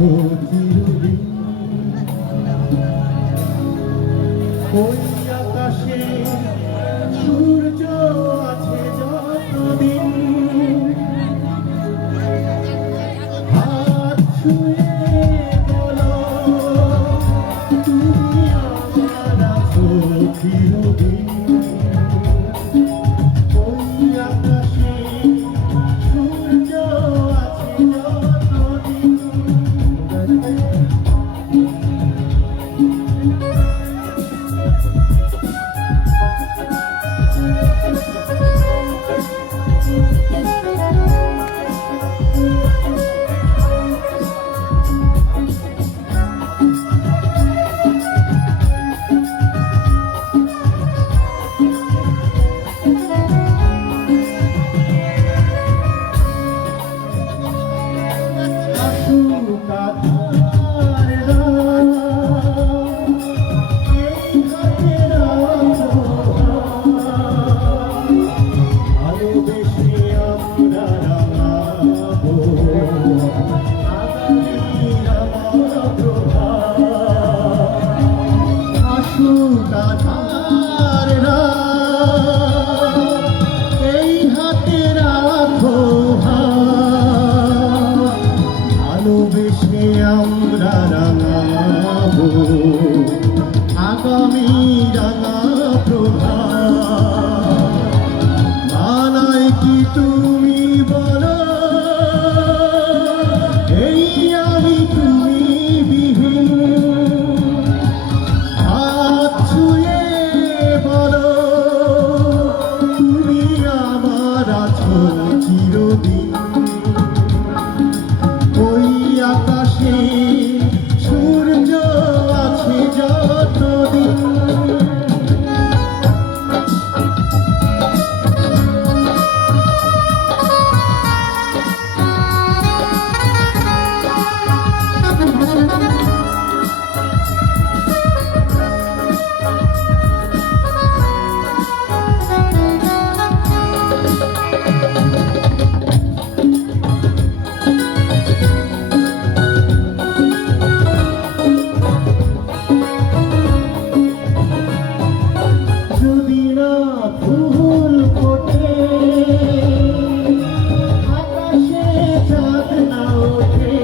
চিরদিন। ওই আকাশে সূর্য আছে যতদিন, হাত ছুঁয়ে বলো তুমি আমার আছো চিরদিন। ওই আকাশে সূর্য আছে যতদিন। ভালোবেসে আমরা রাঙাবো আগামী রাঙা প্রভাত। মানায় কি তুমি বলো এই আমি তুমি বিহীন? হাত ছুঁয়ে বলো তুমি আমার আছো চিরদিন। ওই আকাশে সূর্য আছে যতদিন। ফুল ফোটে আকাশে চাঁদ না ওঠে,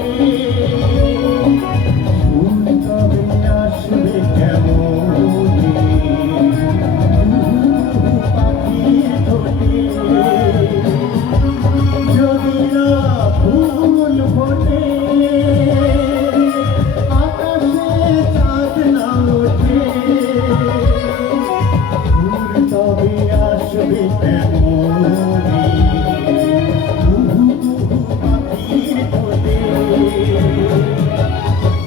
ফুল তবে আসবে কেমন পাখির ঠোঁটে? যদি না ফুল ফোটে আকাশে চাঁদ না ওঠে, তবে আসবে তেমনি পাখির ঠোঁটে।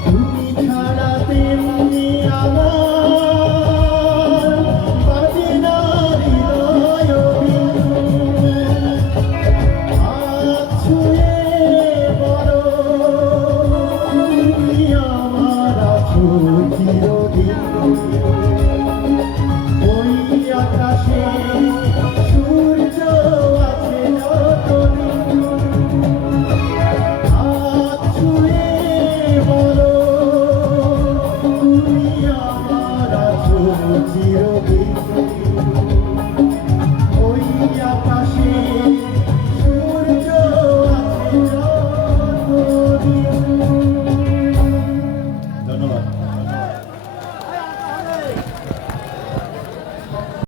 তুমি ছাড়া তেমনি আমার বাজে না হৃদয় বিন। হাত ছুঁয়ে বলো তুমি আমার আছো চিরদিন। আকাশে সূর্য আছে যতদিন। হাত ছুঁয়ে বলো তুমি আমার আছো চিরদিন।